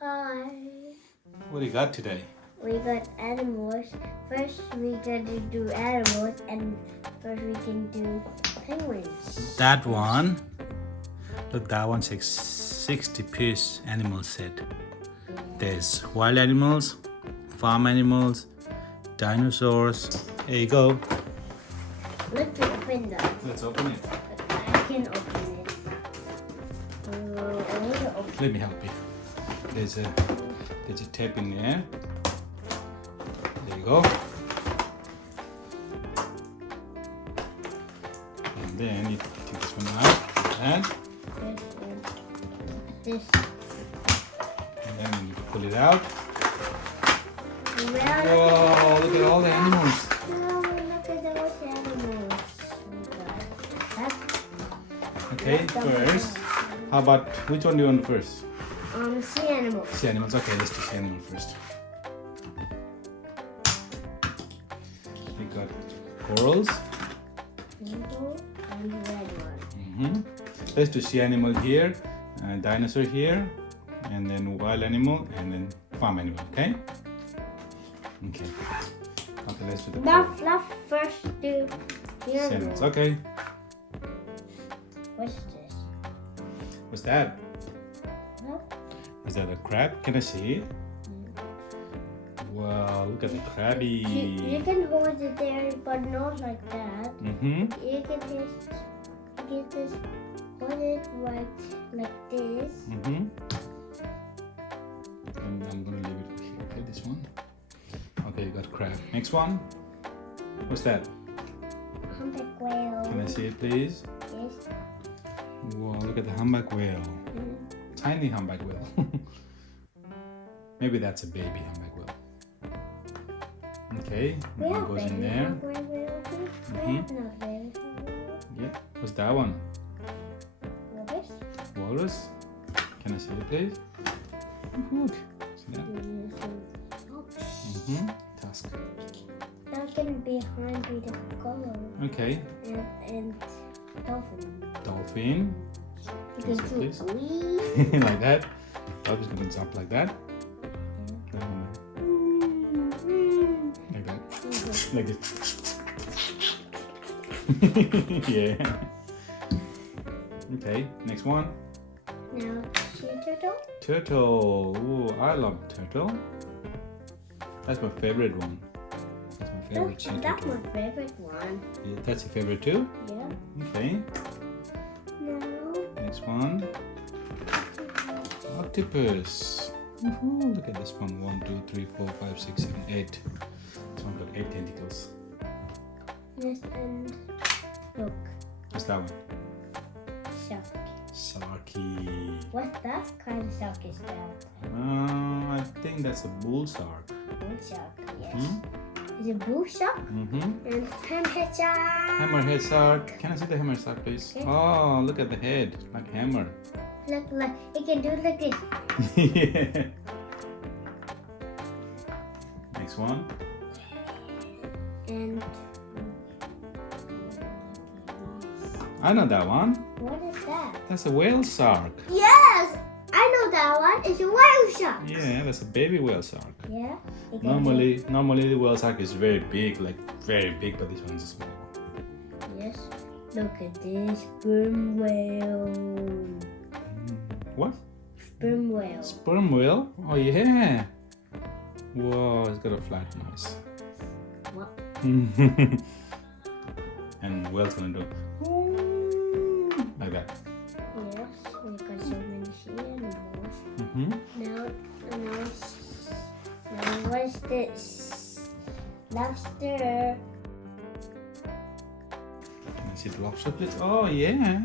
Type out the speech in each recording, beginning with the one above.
Hi. What do you got today? We got animals. First we got to do animals and first we can do penguins. That one. Look, that one says 60-piece animal set. There's wild animals, farm animals, dinosaurs. There you go. Let's open that. Let's open it. I can open it. I want to open Let me help you. There's a tape in there. There you go. And then you take this one out, and this. then you pull it out. Well, Whoa! Look at all the animals. no, look at those animals. Okay, first. How about which one do you want first? Sea animals. Sea animals. Okay, let's do sea animal first. We got corals. Yellow and red one. Let's do sea animal here, dinosaur here, and then wild animal, and then farm animal. Okay. Okay. Okay, let's do the Let's first do the sea animals. animals. Okay. What's this? What's that? Huh? Is that a crab? Can I see it? Wow, look at the crabby. You can hold it there, but not like that. Mm-hmm. You can just hold it right like this. Mm-hmm. And I'm gonna leave it here. Okay, this one. Okay, you got crab. Next one. What's that? Humpback whale. Can I see it, please? Yes. Wow, look at the humpback whale. Tiny humpback whale. Maybe that's a baby humpback whale. Okay, We that have goes in baby there. humpback whale too. We have no baby humpback Yeah. What's that one? whale. Walrus. Can I see it, please? Look. See that? Tusk. That can be behind with the color Okay. and dolphin. Dolphin. You Can can I see do it, please? wee. Like that. Dolphin's gonna jump like that. Like that. Like this. Yeah. Okay, next one. Now, sea turtle. Turtle. Ooh, I love turtle. That's my favorite one. That's my favorite sea That's turtle. my favorite one. Yeah, that's your favorite too? Yeah. Okay. Now, Next one. Octopus. Woohoo, look at this one. 1, 2, 3, 4, 5, 6, 7, 8. This one got 8 tentacles. yes, and look, What's that one? shark. Sarky. What that kind of shark is that? I think that's a bull shark. Bull shark, yes. Hmm? Is it bull shark? Mm-hmm. And hammerhead shark. Hammerhead shark. Can I see the hammer shark, please? Okay. Oh, look at the head, like hammer. Look, it can do like this. Yeah. Next one. And I know that one. what is that? That's a whale shark. Yes, I know that one. It's a whale shark. Yeah, that's a baby whale shark. Yeah. it can Normally the whale shark is very big, like very big, but this one's a small one. do- Yes. Look at this sperm whale. What? Sperm whale. Sperm whale? Oh yeah. Whoa, it's got a flat nose. What? And whale's gonna do like that. Yes, we got so many sea animals. Mm-hmm. Now, what's this? Lobster. Can I see the lobster, please? Oh yeah.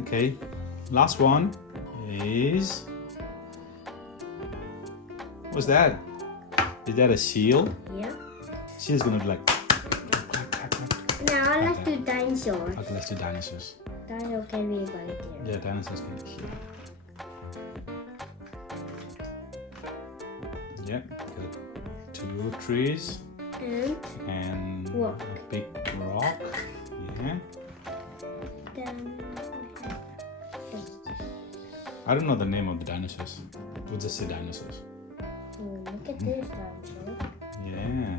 Okay, last one is, what's that? Is that a seal? Yeah. Seal's gonna be like. Now let's do dinosaurs. Okay, let's do dinosaurs. Dino can be right there. Yeah, dinosaurs can be here. Yeah, got 2 trees and Rock. a big rock. Yeah. Then we have this I don't know the name of the dinosaurs. We'll just say dinosaurs. Oh, look at this dinosaur. Yeah.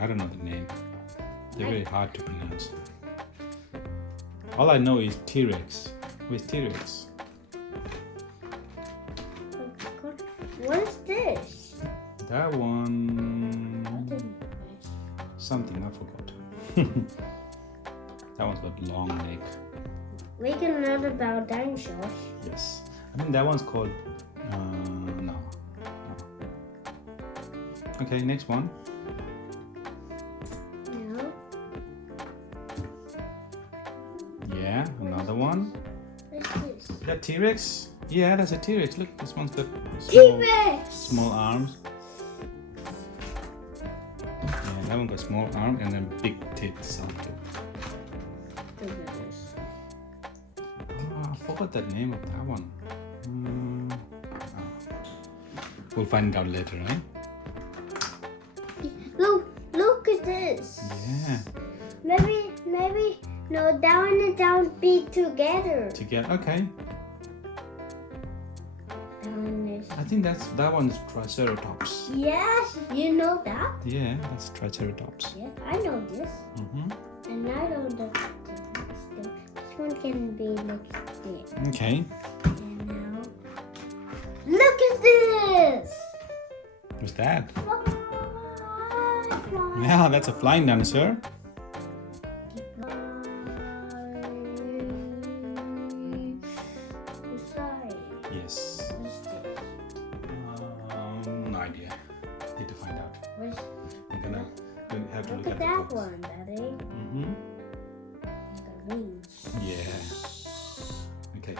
I don't know the name. They're very hard to pronounce. All I know is T-Rex. Where's T-Rex? What is this? That one... something, I forgot. That one's got long neck. We can learn about dinosaurs. Yes. I think that one's called... no. Okay, next one. No. Yeah, another one. What's this? That T-Rex? Yeah, that's a T-Rex. Look, this one's got T-Rex! small arms. Yeah, that one got small arm and then big tits. Look at this. Oh, I forgot the name of that one. We'll find out later, right? Look at this. Yeah. Maybe, no, down and down be together. Together, okay. Down is... I think that one's Triceratops. Yes, you know that? Yeah, that's Triceratops. Yeah, I know this. Mm-hmm. And I know the this one can be like this. Okay. And now, look at this! What's that? Fly. Yeah, that's a flying dinosaur. Sorry. Yes. What's this? No idea. Need to find out. What's, We're gonna have to look look at the that books. one, Daddy. Mm-hmm. It's got wings. Yeah. Okay.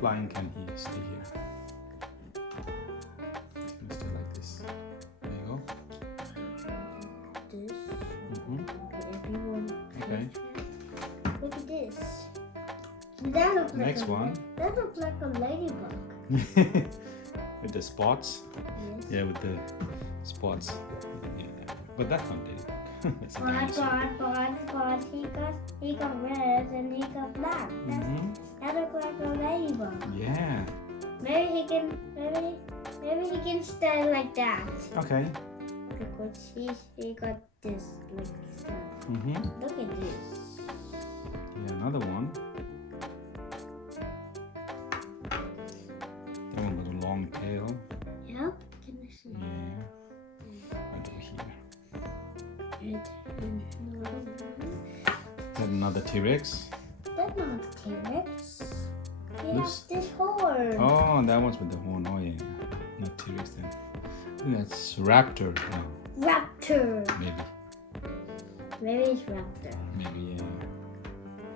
Flying can he stay here? It's gonna stay like this. There you go. This. Mm-hmm. Okay, everyone. Okay. Look at this. That looks like Next a, one. That looks like a ladybug. With the spots. Yes. Yeah, with the spots. Yeah. But that's not it. That's a But dinosaur. he got red and he got black. Mm-hmm. That looks like a ladybug. Yeah. Maybe he can stay like that. Okay. Because he got this like stuff. Mm-hmm. Look at this. Yeah, another one. That one with a long tail. Yep. Can I see? Yeah. Right over here. And another one. Then another T-Rex. That's not T-Rex. He Looks- has this horn. Oh, that one's with the horn. Oh yeah. Not T-Rex then. I think that's Raptor. No, Raptor. maybe. Maybe it's Raptor. Maybe, yeah.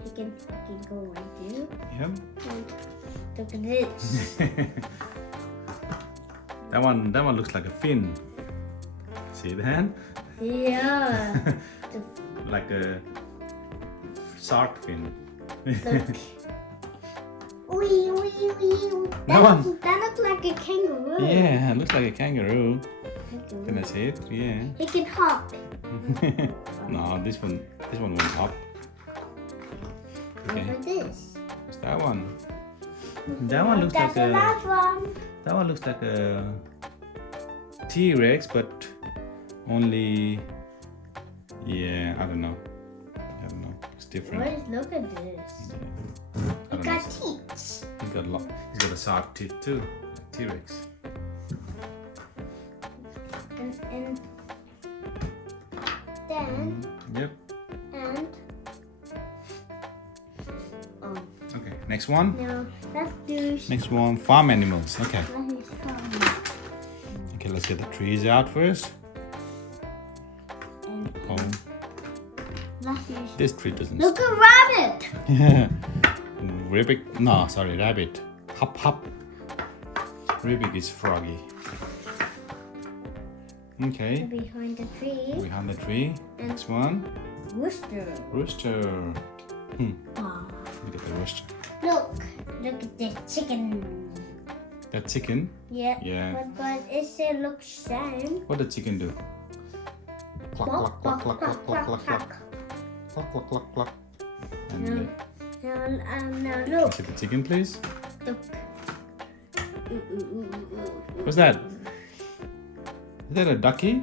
He can go right there. Yep. And look at this. That one looks like a fin. See that? Yeah. Like a shark fin. Look. Wee, wee, wee. That That looks like a kangaroo. Yeah, it looks like a kangaroo. Kangaroo. Can I say it? Yeah. He can hop. No, this one won't hop. Okay. Look at this. What's that one? That one looks That's like the a last one. that one looks like a T-Rex, but only I don't know. It's different. What is, look at this. I He don't got know. teeth. He's got a sharp teeth too, like T-Rex. And then Yep. and Okay. Next one. now let's do Next one. Farm animals. Okay. let's try. Okay. Let's get the trees out first. And Oh, let's use. this tree doesn't. Look at rabbit. Yeah. Rabbit. No, sorry, rabbit. Hop hop. Rabbit is froggy. Okay. Behind the tree. Behind the tree. Next one. Rooster. Rooster. Wow. Look at the rooster. Look at this chicken. That chicken. Yeah. Yeah. But it still looks same. What did chicken do? Cluck cluck cluck cluck cluck cluck cluck cluck cluck cluck cluck cluck. And Now can look. you see the chicken, please? Look. What's that? Is that a ducky?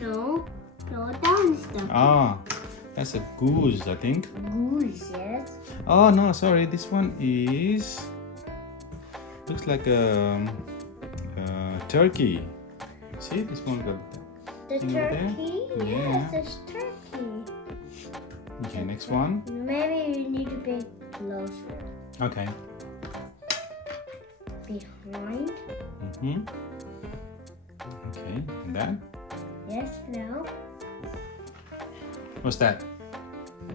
No, that one's the Ah, that's a goose, I think. goose, yes. Oh no, sorry. This one is looks like a turkey. See, this one got The thing over there? turkey? Yeah. Yes, it's turkey. Okay, next one. Maybe you need to be closer. Okay. Behind? Okay, and that. Yes, now. What's that?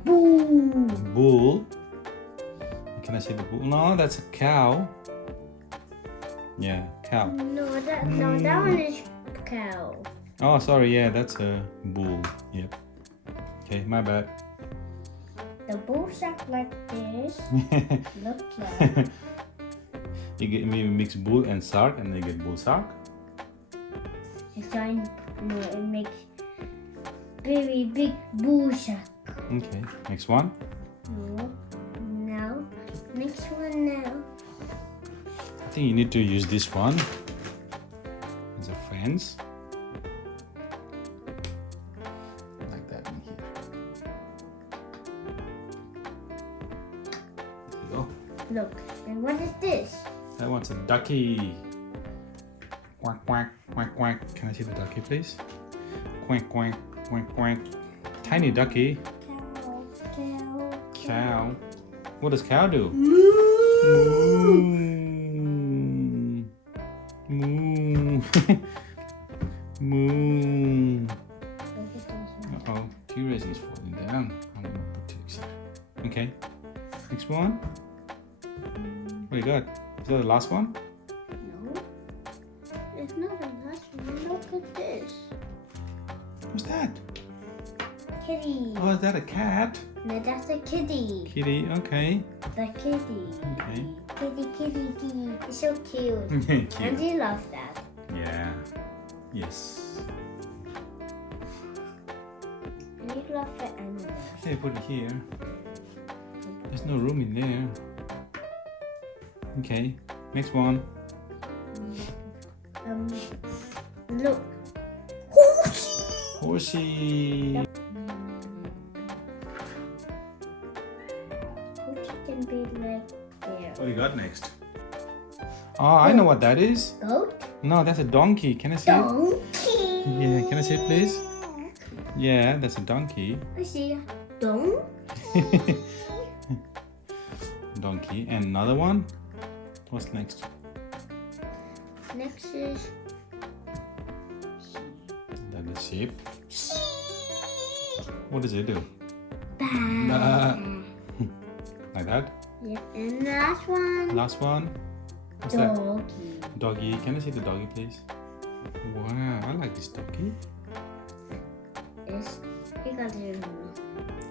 Boom! Bull. Can I see the bull? No, that's a cow. Yeah, cow. No, that one is cow. Oh, sorry. Yeah, that's a bull. Yep. Okay, my bad. The bulls act like this. Look like. You get maybe mix bull and shark, and then you get bull shark. It makes very big bull shark. Okay, next one. No. Now. Next one now. I think you need to use this one as a fence. Like that in here. There you go. Look. And what is this? That one's a ducky. Quack, quack, quack, quack. Can I see the ducky, please? Quack, quack, quack, quack. Tiny ducky. Cow. Cow. What does cow do? Moo! Moo. Moo. Uh-oh, T-Rex is falling down. I'm gonna put T-Rex here. Okay. Next one. What do you got? Is that the last one? No. It's not a last one. Look at this. What's that? Kitty. Oh, is that a cat? No, that's a kitty. Kitty, okay. The kitty. Okay. Kitty. It's so cute. Cute. And you love that. Yeah. Yes. And you love the animals. Okay, put it here. There's no room in there. Okay, next one. Look. Horsey. Horsey can be like there. What do you got next? Oh, I know what that is. Goat? No, that's a donkey. Can I see it? Donkey. Yeah, can I see it, please? Yeah, that's a donkey. I see a donkey. Donkey. And another one? What's next? Next is That is sheep. What does it do? Bah. Like that? Yep. And the last one. Last one? What's that? Doggy. Doggy. Can I see the doggy, please? Wow, I like this doggy. He got it.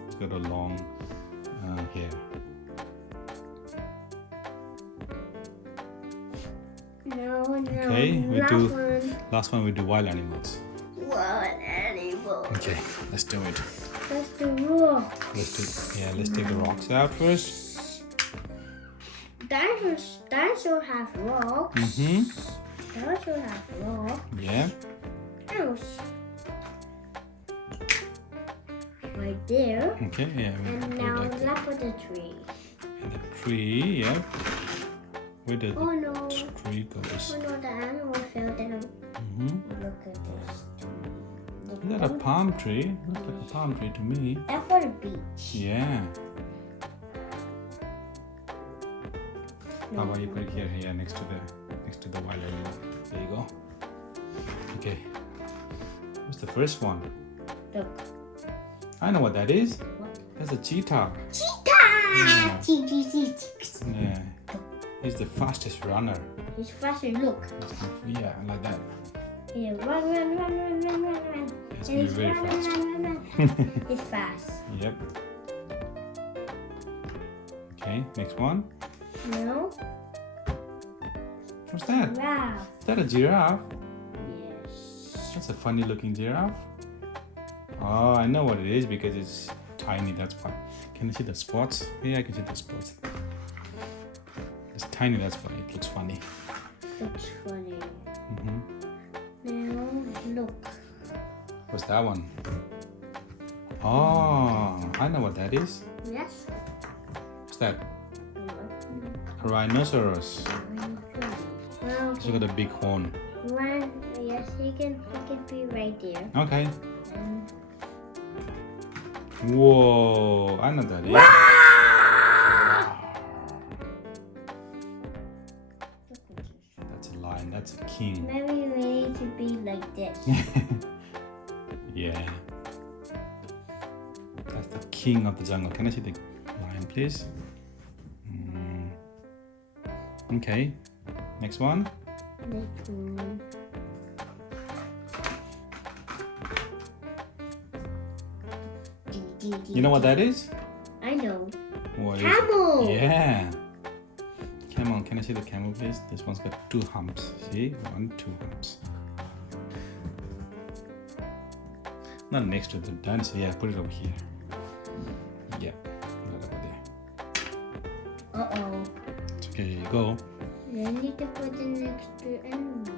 It's got a long hair. No. Okay, we last do. one. Last one we do wild animals. Wild animal. Okay, let's do it. That's the rock. Let's take the rocks out first. Dinosaurs have rocks. Dinosaurs have rocks. Yeah. Else. Right there. Okay, yeah. And do now like that. lap of the tree. And the tree, yeah. Where did Oh no. the tree goes? Oh no, the animal fell down. Look at this. Is that a palm tree? Looks like a palm tree to me. That's for the beach. Yeah. How about you put it here? Yeah, next to the wild animal. There you go. Okay. What's the first one? Look. I know what that is. What? That's a cheetah. Cheetah! Yeah. He's the fastest runner. He's faster. Look. Yeah, like that. Yeah, run. It's gonna be very fast. Run. He's fast. Yep. Okay, next one. No. What's that? Giraffe. Is that a giraffe? Yes. That's a funny looking giraffe. Oh, I know what it is because it's tiny, that's why. Can you see the spots? Yeah, I can see the spots. The It's tiny, that's why it looks funny. Looks funny. Mm-hmm. Now look. What's that one? Oh, I know what that is. Yes. What's that? A rhinoceros. Well, He's got a big horn. one. Yes, he can be right there. Okay. And Whoa, I know that is. look at this. That's a lion, that's a king. Maybe we need to be like this. Yeah. That's the king of the jungle. Can I see the lion, please? Okay. Next one. Next one. You know what that is? I know. What is it? Camel. Yeah. Camel. Can I see the camel, please? This one's got 2 humps. See? 1, 2 humps. Not next to the dinosaur. Yeah, put it over here. Yeah, right over there. Uh-oh. It's okay, here you go. I need to put it next to animals.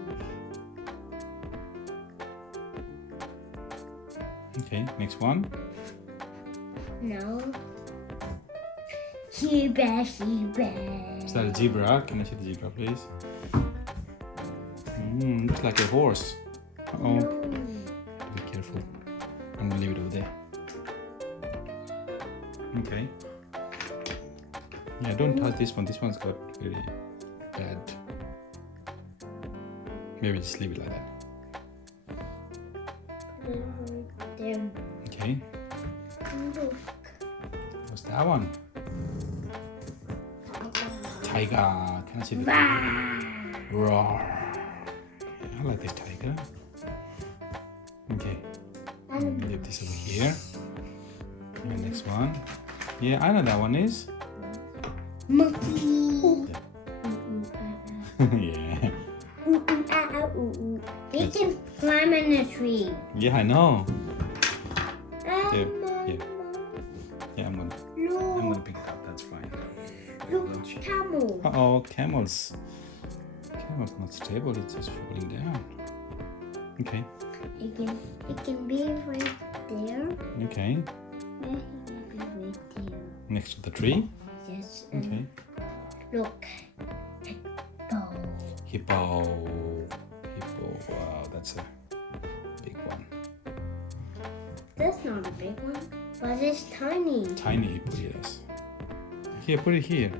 Okay, next one. No. Zebra. Is that a zebra? Can I see the zebra, please? Looks like a horse. Uh-oh. No. Be careful. I'm gonna leave it over there. Okay. Yeah, don't touch this one. This one's got very bad. Maybe just leave it like that. Put it right there. Okay. Look. What's that one? Tiger. Can I see the tiger? Bah. Roar. I like this tiger. Okay. Leave this over here. And next one. Yeah, I know that one is. Monkey. Yeah. He can climb in a tree. Yeah, I know. Yeah. I'm gonna Look, pick it up. That's fine. look, camel. Uh-oh, camels. Camel's not stable. It's just falling down. Okay. It can be right there. Okay. Yeah, it can be right there. Next to the tree. Yes. Okay. Look. Hippo. Wow, that's a big one. That's not a big one, but it's tiny. Tiny hippo, yes. Here, put it here.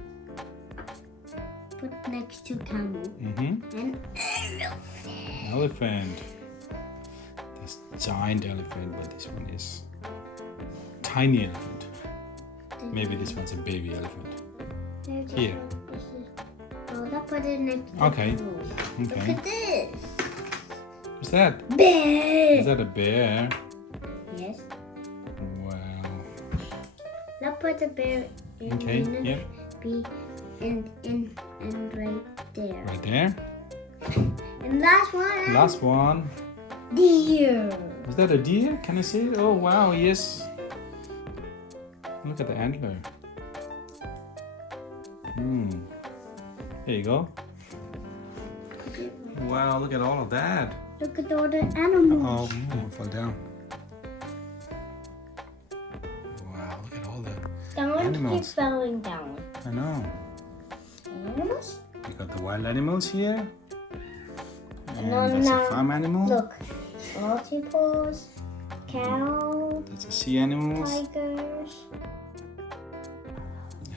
Put next to camel. Mm-hmm. And elephant. Elephant. That's giant elephant, but this one is tiny elephant. Maybe this one's a baby elephant. Here. Oh, that put it next to Okay. camel. Look Okay. at this. What's that? Bear. Is that a bear? Yes. Wow. Let's put the bear in. Okay, yeah. Be and right there. Right there. And last one. Last one. Deer. Is that a deer? Can I see it? Oh, wow, yes. Look at the antler. There you go. Wow, look at all of that. Look at all the animals. Oh, fall down. Wow, look at all the Don't keep animals. falling down. I know. Animals? We got the wild animals here. And No, that's no. a farm animal. Look. Multiples. Cow. That's a sea animals. Tigers.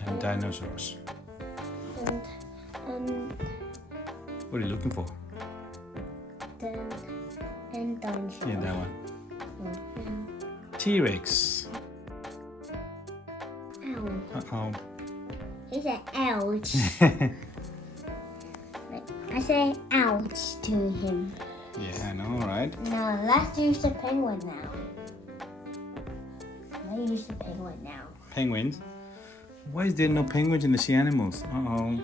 And dinosaurs. And What are you looking for? then and dinosaurs. Yeah, that one. Oh, T-Rex. Ow. Uh-oh. He said ouch. I say ouch to him. Yeah, I know, right? Now let's use the penguin now. Let's use the penguin now. Penguins. Why is there no penguins in the sea animals? Uh-oh.